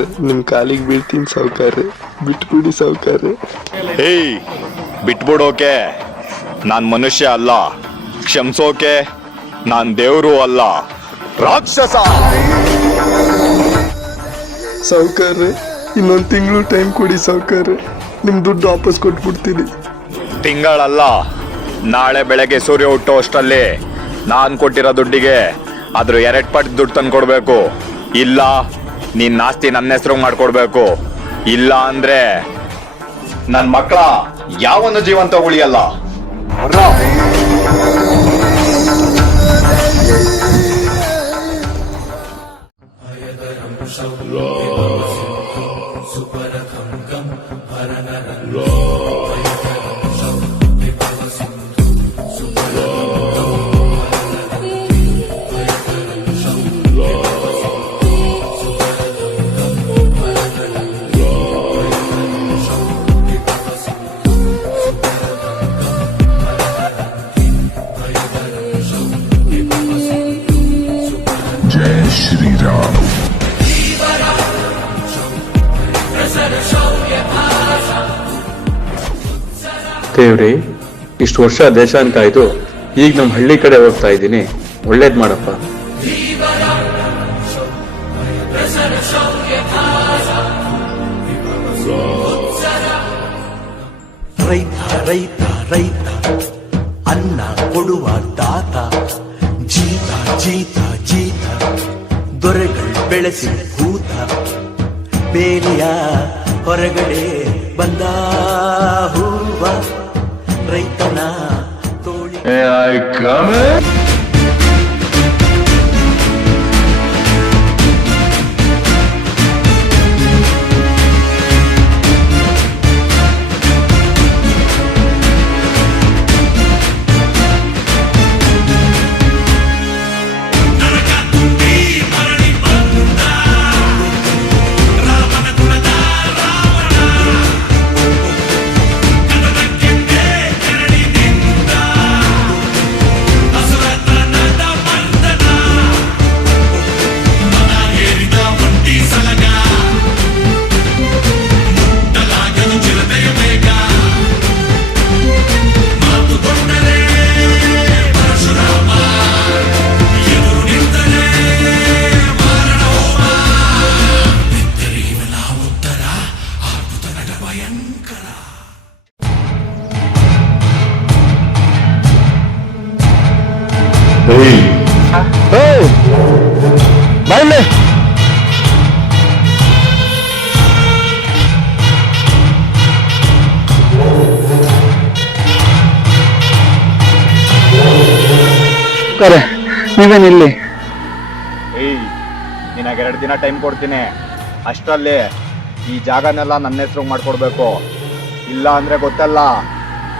ಸಾವುಕಾರ್ರೆ, ನಿಮ್ ಕಾಲಿಗೆ ಬೀಳ್ತೀನಿ ಸಾವುಕಾರ್ರೆ, ಬಿಟ್ಬಿಡಿ ಸಾವುಕಾರ್ರೆ. ಹೇಯ್, ಬಿಟ್ಬಿಡೋಕೆ ನಾನ್ ಮನುಷ್ಯ ಅಲ್ಲ, ಕ್ಷಮಿಸೋಕೆ ನಾನ್ ದೇವ್ರು ಅಲ್ಲ, ರಾಕ್ಷಸ. ಸಾವುಕಾರ್ರೆ, ಇನ್ನೊಂದು ತಿಂಗಳು ಟೈಮ್ ಕೊಡಿ ಸಾವುಕಾರ್ರೆ, ನಿಮ್ ದುಡ್ಡು ವಾಪಸ್ ಕೊಟ್ಬಿಡ್ತೀನಿ. ತಿಂಗಳಲ್ಲ, ನಾಳೆ ಬೆಳಗ್ಗೆ ಸೂರ್ಯ ಹುಟ್ಟೋ ಅಷ್ಟರಲ್ಲಿ ನಾನ್ ಕೊಟ್ಟಿರೋ ದುಡ್ಡಿಗೆ ಅದ್ರ 2 ಪಟ್ಟು ದುಡ್ಡು ತಂದು ಕೊಡ್ಬೇಕು. ಇಲ್ಲ ನೀನ್ ಆಸ್ತಿ ನನ್ನ ಹೆಸರು ಮಾಡ್ಕೊಡ್ಬೇಕು. ಇಲ್ಲ ಅಂದ್ರೆ ನನ್ ಮಕ್ಕಳ ಯಾವೊಂದು ಜೀವಂತ ಉಳಿಯಲ್ಲ. ದೇವ್ರಿ, ಇಷ್ಟು ವರ್ಷ ದೇಶಾಂತ ಆಯ್ತು, ಈಗ ನಮ್ಮ ಹಳ್ಳಿ ಕಡೆ ಹೋಗ್ತಾ ಇದ್ದೀನಿ, ಒಳ್ಳೇದ್ ಮಾಡಪ್ಪ. ರೈತ ರೈತ ರೈತ ಅನ್ನ ಕೊಡುವ ದಾತ, ಜೀತ ಜೀತ ಜೀತ ದೊರೆಗಳು ಬೆಳೆಸಿ ಭೂತ, ಬೇಲಿಯ ಹೊರಗಡೆ ಬಂದ ಹೂವ, ರೈತನ ತೋಳಿ. ಬಾಯ್ಲೆ ನೀವೇನಿಲ್ಲಿ? ಏಯ್, ನಿನಗೆ 2 ದಿನ ಟೈಮ್ ಕೊಡ್ತೀನಿ. ಅಷ್ಟರಲ್ಲಿ ಈ ಜಾಗನೆಲ್ಲ ನನ್ನ ಹೆಸರು ಮಾಡ್ಕೊಡ್ಬೇಕು. ಇಲ್ಲ ಅಂದ್ರೆ ಗೊತ್ತಲ್ಲ,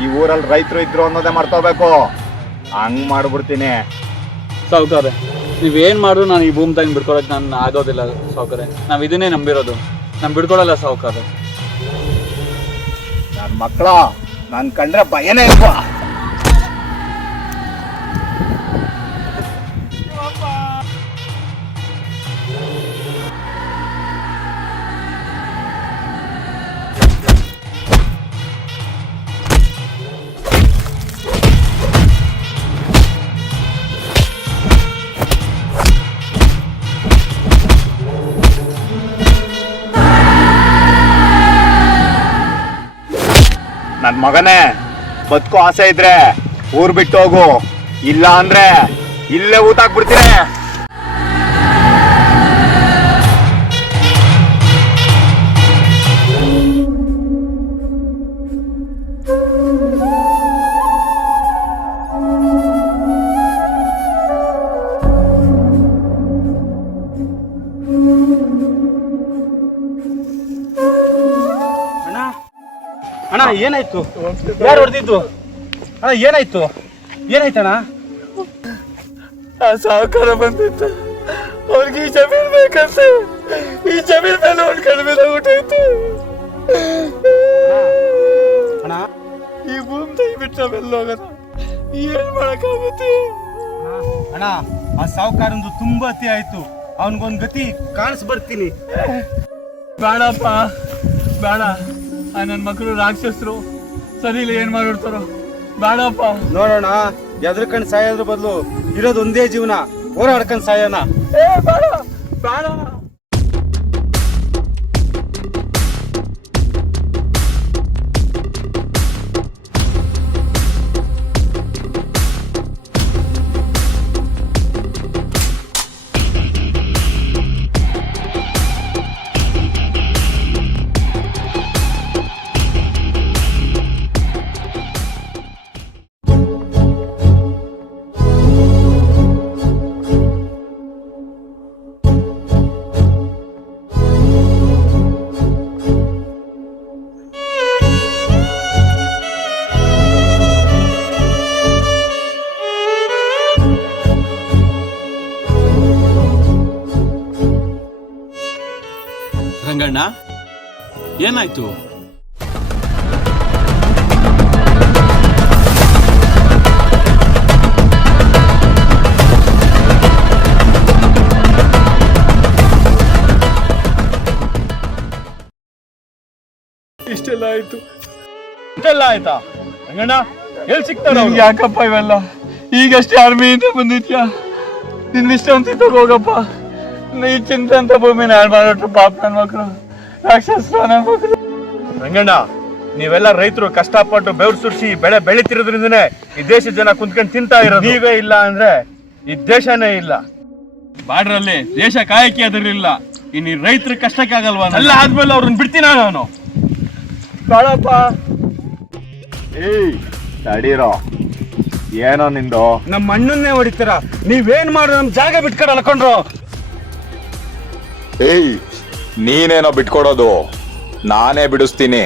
ಈ ಊರಲ್ಲಿ ರೈತರು ಇದ್ರು ಅನ್ನೋದೇ ಮರ್ತೋಗ್ಬೇಕು. ಹಂಗ್ ಮಾಡ್ಬಿಡ್ತೀನಿ. ಸಾವುಕಾರೆ, ನೀವೇನ್ ಮಾಡಿದ್ರು ನಾನು ಈ ಭೂಮಿ ತಂಗ್ ಬಿಡ್ಕೊಳಕ್ ನಾನು ಆಗೋದಿಲ್ಲ ಸಾವುಕಾರೆ. ನಾವ್ ಇದನ್ನೇ ನಂಬಿರೋದು, ನಾನ್ ಬಿಡ್ಕೊಳಲ್ಲ ಸಾವುಕಾರೆ. ನನ್ನ ಮಕ್ಕಳ ನನ್ ಕಂಡ್ರೆ ಭಯನೇ ಇಲ್ವಾ? ನನ್ ಮಗನೇ, ಬದುಕೋ ಆಸೆ ಇದ್ರೆ ಊರ್ ಬಿಟ್ಟು ಹೋಗು. ಇಲ್ಲ ಅಂದ್ರೆ ಇಲ್ಲೇ ಊಟ ಹಾಕ್ಬಿಡ್ತೀನಿ. ಅಣ್ಣ ಏನಾಯ್ತು? ಯಾರು ಹೊಡೆದಿದ್ದು ಅಣ್ಣ? ಏನಾಯ್ತು? ಏನಾಯ್ತಣ್ಣ? ಆ ಸಾವುಕಾರ ಬಂದಿತ್ತು, ಅವ್ರಿಗೆ ಈ ಜಮೀನ್ ಬೇಕಂತ, ಈ ಜಮೀನ್ ಮೇಲೆ ಅವ್ನು ಕಡಿಮೆ ಊಟಾಯ್ತು. ಅಣ್ಣ, ಈ ಭೂಮಿ ತೆಗಿಬಿಟ್ಟು ನಾವೆಲ್ಲ ಹೋಗೋಣ, ಏನ್ ಮಾಡಕ್ಕಾಗುತ್ತೆ ಅಣ್ಣ? ಆ ಸಾವುಕಾರಂದು ತುಂಬಾ ಅತಿ ಆಯ್ತು, ಅವನಿಗೊಂದು ಗತಿ ಕಾಣಿಸ್ ಬರ್ತೀನಿ. ಬೇಡಪ್ಪ ಬೇಡ, ನನ್ನ ಮಕ್ಕಳು ರಾಕ್ಷಸರು, ಸರಿ ಇಲ್ಲ, ಏನ್ ಮಾಡಿರ್ತಾರೋ, ಬೇಡಪ್ಪ. ನೋಡೋಣ, ಎದ್ರಕಂಡ್ ಸಾಯೋದ್ರ ಬದಲು ಇರೋದು ಒಂದೇ ಜೀವನ, ಹೋರಾಡ್ಕೊಂಡ್ ಸಾಯೋಣ. ಬೇಡ ಬೇಡ. ರಂಗಣ್ಣ, ಏನಾಯ್ತು? ಇಷ್ಟೆಲ್ಲ ಆಯ್ತು. ಇಷ್ಟೆಲ್ಲ ಆಯ್ತಾ ರಂಗಣ್ಣ? ಎಲ್ಲಿ ಸಿಗ್ತಾರ? ಯಾಕಪ್ಪ ಇವೆಲ್ಲ? ಈಗಷ್ಟೇ ಆರ್ಮಿಯಿಂದ ಬಂದಿದ್ಯಾ? ನಿನ್ನಿಷ್ಟೊಂದು ಹೋಗಪ್ಪ. ಈ ಚಿಂತೆ ಅಂತ ಭೂಮಿನ ಹಾಳು ಮಾಡೋಟ್ರು ಪಾಪ ನನ್ನ ಮಕ್ಕಳು, ರಾಕ್ಷಸರು ನನ್ನ ಮಕ್ಕಳು. ರಂಗಣ್ಣ, ನೀವೆಲ್ಲ ರೈತರು ಕಷ್ಟಪಟ್ಟು ಬೆವರು ಸುರಿಸಿ ಬೆಳೆ ಬೆಳಿತಿರೋದ್ರಿಂದನೇ ಈ ದೇಶದ ಜನ ಕುಂತ್ಕೊಂಡು ತಿಂತಾ ಇರೋದು. ನೀವೇ ಇಲ್ಲ ಅಂದ್ರೆ ಈ ದೇಶನೇ ಇಲ್ಲ. ಬಾಡ್ರಲ್ಲಿ ದೇಶ ಕಾಯಕಿ ಅದಿರಲಿಲ್ಲ, ಇನ್ನು ರೈತರ ಕಷ್ಟಕ್ಕಾಗಲ್ವಾ? ಎಲ್ಲ ಆದ್ಮೇಲೆ ಅವ್ರನ್ನ ಬಿಡ್ತೀನ ನಾನು. ಬೇಡಪ್ಪ. ಏಯ್ ತಡೀರೋ, ಏನೋ ನಿಂದು? ನಮ್ಮ ಅಣ್ಣನ್ನೇ ಹೊಡಿತೀರ, ನೀವೇನ್ ಮಾಡ್ರು? ನಮ್ ಜಾಗ ಬಿಟ್ಕೊಂಡು ಅಲ್ಕೊಂಡ್ರು. ಏಯ್ ನೀನೇನೋ ಬಿಟ್ಕೊಡೋದು, ನಾನೇ ಬಿಡಿಸ್ತೀನಿ.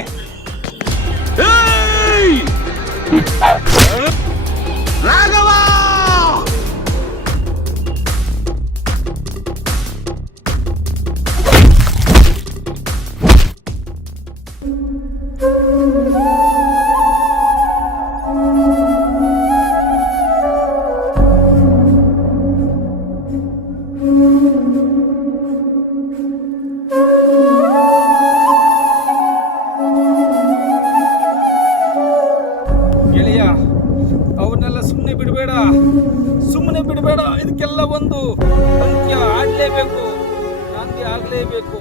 ಗೆಳೆಯ, ಅವ್ರನ್ನೆಲ್ಲ ಸುಮ್ಮನೆ ಬಿಡಬೇಡ. ಇದಕ್ಕೆಲ್ಲ ಒಂದು ಅಂತ್ಯ ಆಡಲೇಬೇಕು, ನಾಂದಿ ಆಗಲೇಬೇಕು.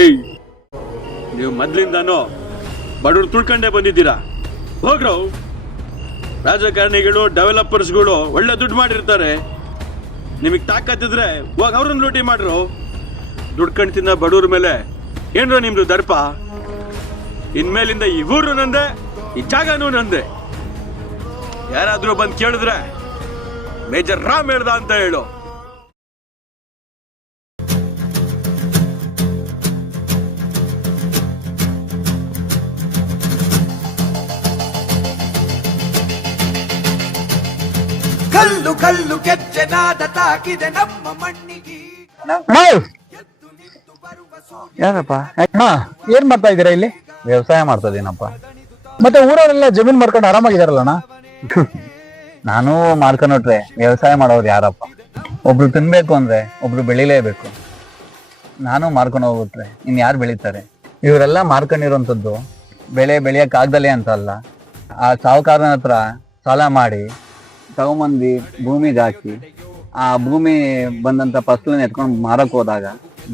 ಏಯ್, ನೀವು ಮೊದ್ಲಿಂದಾನು ಬಡವ್ರು ತುಳ್ಕೊಂಡೇ ಬಂದಿದ್ದೀರಾ. ಹೋಗ್ರೋ, ರಾಜಕಾರಣಿಗಳು ಡೆವಲಪರ್ಸ್ಗಳು ಒಳ್ಳೆ ದುಡ್ಡು ಮಾಡಿರ್ತಾರೆ. ನಿಮಗೆ ತಾಕತ್ತಿದ್ರೆ ಹೋಗಿ ಅವ್ರನ್ನ ಲೂಟಿ ಮಾಡ್ರು. ದುಡ್ಕೊಂಡು ತಿನ್ನ ಬಡವ್ರ ಮೇಲೆ ಏನ್ರೋ ನಿಮ್ದು ದರ್ಪ? ಇನ್ಮೇಲಿಂದ ಈ ಊರು ನಂದೆ, ಈ ಜಾಗನೂ ನಂದೆ. ಯಾರಾದ್ರೂ ಬಂದು ಕೇಳಿದ್ರೆ ಮೇಜರ್ ರಾಮ್ ಹೇಳ್ದ ಅಂತ ಹೇಳು. ಕಲ್ಲು ಕಲ್ಲು ಕೆಚ್ಚನಾದ ತಾಕಿದೆ ನಮ್ಮ ಮಣ್ಣಿಗೆ. ಯಾರಪ್ಪ? ಏನ್ ಮಾಡ್ತಾ ಇದೀರಾ ಇಲ್ಲಿ? ವ್ಯವಸಾಯ ಮಾಡ್ತಾ ಇದೀನಪ್ಪ. ಮತ್ತೆ ಊರವರೆಲ್ಲ ಜಮೀನ್ ಮಾಡ್ಕೊಂಡು ಆರಾಮಾಗಿದಾರಲ್ಲಣ್ಣ? ನಾನು ಮಾಡ್ಕೊಂಡ್ರೆ ವ್ಯವಸಾಯ ಮಾಡೋರು ಯಾರಪ್ಪ? ಒಬ್ರು ತಿನ್ಬೇಕು ಅಂದ್ರೆ ಒಬ್ರು ಬೆಳಿಲೇಬೇಕು. ನಾನು ಮಾರ್ಕೊಂಡು ಹೋಗ್ಬಿಟ್ರೆ ಇನ್ ಯಾರು ಬೆಳಿತಾರೆ? ಇವರೆಲ್ಲ ಮಾರ್ಕೊಂಡಿರೋಂಥದ್ದು ಬೆಳೆ ಬೆಳೆಯಕ್ ಆಗ್ದಲೆ ಅಂತ ಅಲ್ಲ, ಆ ಸಾಹುಕಾರನ ಹತ್ರ ಸಾಲ ಮಾಡಿ ತಗೊಂಬಂದು ಭೂಮಿಗೆ ಹಾಕಿ ಆ ಭೂಮಿ ಬಂದಂತ ಫಸಲನ್ನ ಎತ್ಕೊಂಡು ಮಾರಕ್ ಹೋದಾಗ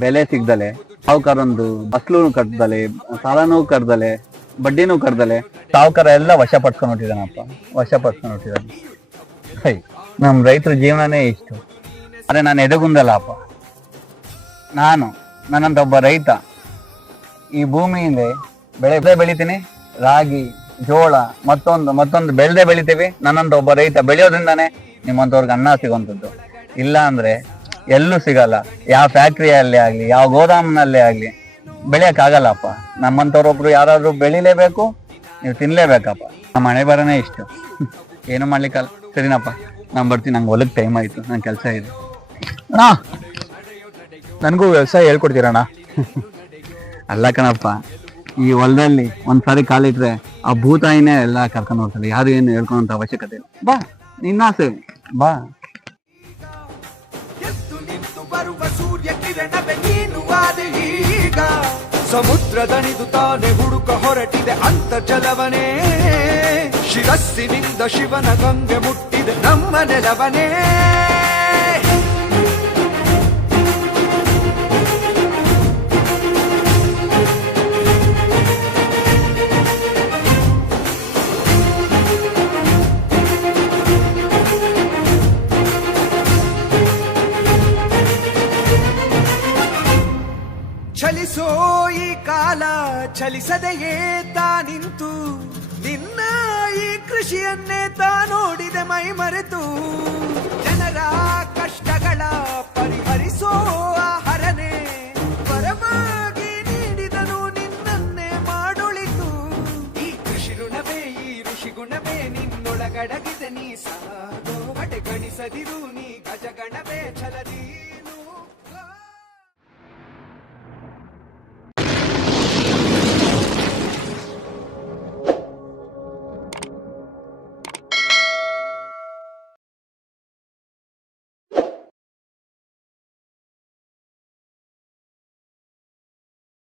ಬೆಲೆ ಸಿಗ್ದಲೆ, ಸಾಹುಕಾರೊಂದು ಫಸಲು ಕಟ್ದಲೆ, ಸಾಲನೂ ಕಟ್ದಲೆ ಬಡ್ಡಿನೂ ಕರ್ದಲೆ ಸಾವುಕಾರ ಎಲ್ಲ ವಶಪಡ್ಸ್ಕೊಂಡ್ಬಿಟ್ಟಿದ್ದಾನಪ್ಪ, ವಶಪಡ್ಸ್ಕೊಂಡ್ಬಿಟ್ಟಿದ್ದಾನೆ. ಹೈ, ನಮ್ಮ ರೈತರ ಜೀವನನೇ ಇಷ್ಟು. ಅರೆ ನಾನು ಎದೆಗುಂದಲ್ಲ ಅಪ್ಪ. ನನ್ನಂತ ಒಬ್ಬ ರೈತ ಈ ಭೂಮಿಯಿಂದ ಬೆಳೆ ಬೆಳಿತೀನಿ, ರಾಗಿ, ಜೋಳ, ಮತ್ತೊಂದು ಬೆಳೆದೇ ಬೆಳಿತೀವಿ. ನನ್ನಂತ ಒಬ್ಬ ರೈತ ಬೆಳೆಯೋದ್ರಿಂದಾನೇ ನಿಮ್ಮಂತವ್ರಿಗೆ ಅನ್ನ ಸಿಗುವಂಥದ್ದು. ಇಲ್ಲ ಅಂದ್ರೆ ಎಲ್ಲೂ ಸಿಗಲ್ಲ. ಯಾವ ಫ್ಯಾಕ್ಟ್ರಿಯಲ್ಲೇ ಆಗ್ಲಿ, ಯಾವ ಗೋದಾಮ್ನಲ್ಲೇ ಆಗ್ಲಿ ಬೆಳೆಯಕ್ಕಾಗಲ್ಲಪ್ಪ. ನಮ್ಮಂತವ್ರೊಬ್ರು ಯಾರಾದ್ರೂ ಬೆಳಿಲೇಬೇಕು, ನೀವು ತಿನ್ಲೇಬೇಕಪ್ಪ. ನಮ್ಮ ಮನೆ ಬರನೇ ಇಷ್ಟು, ಏನು ಮಾಡ್ಲಿಕ್ಕಲ್ಲ. ಸರಿನಪ್ಪ, ನಾನು ಬರ್ತೀನಿ, ನಂಗೆ ಹೊಲಕ್ಕೆ ಟೈಮ್ ಆಯ್ತು, ನನ್ನ ಕೆಲಸ ಇದೆ. ಅಣ್ಣ, ನನಗೂ ವ್ಯವಸಾಯ ಹೇಳ್ಕೊಡ್ತೀರಣ್ಣ? ಅಲ್ಲ ಕಣಪ್ಪ, ಈ ಹೊಲದಲ್ಲಿ ಒಂದ್ಸಾರಿ ಕಾಲಿಟ್ರೆ ಆ ಭೂತಾಯಿನೇ ಎಲ್ಲ ಕರ್ಕೊಂಡು ಹೋಗ್ತಾರೆ. ಯಾರು ಏನು ಹೇಳ್ಕೊಂತ ಅವಶ್ಯಕತೆ ಇಲ್ಲ. ಬಾ, ನಿನ್ನಾಸೆ ಬಾ. ಎದ್ದು ನಿಂತು ಬರುವ ಸೂರ್ಯ ಕಿರಣವೇ ನೀನು ಆದೆ ಈಗ. ಸಮುದ್ರದಣಿದು ತಾನೆ ಹುಡುಕ ಹೊರಟಿದೆ ಅಂತರ್ಜಲವನೇ. ಶಿರಸ್ಸಿನಿಂದ ಶಿವನ ಗಂಗೆ ಮುಟ್ಟಿದೆ ನಮ್ಮ ನೆಲವನೇ. ಚಲಿಸೋ ಈ ಕಾಲ ಚಲಿಸದೆಯೇ ತಾನಿಂತು, ನಿನ್ನ ಈ ಕೃಷಿಯನ್ನೇ ನೋಡಿದೆ ಮೈ ಮರೆತು. ಜನರ ಕಷ್ಟಗಳ ಪರಿಹರಿಸೋ ಆಹರನೆ, ಪರವಾಗಿ ನೀಡಿದನು ನಿನ್ನನ್ನೇ ಮಾಡೊಳಿತು. ಈ ಕೃಷಿ ಋಣವೇ ಈ ಋಷಿ ಗುಣವೇ ನಿನ್ನೊಳಗಡಗಿದೆ, ನೀ ಸಾಗೋ ಬಟೆ ಗಣಿಸದಿರು ನೀ ಗಜಗಣವೇ ಛಲದಿ.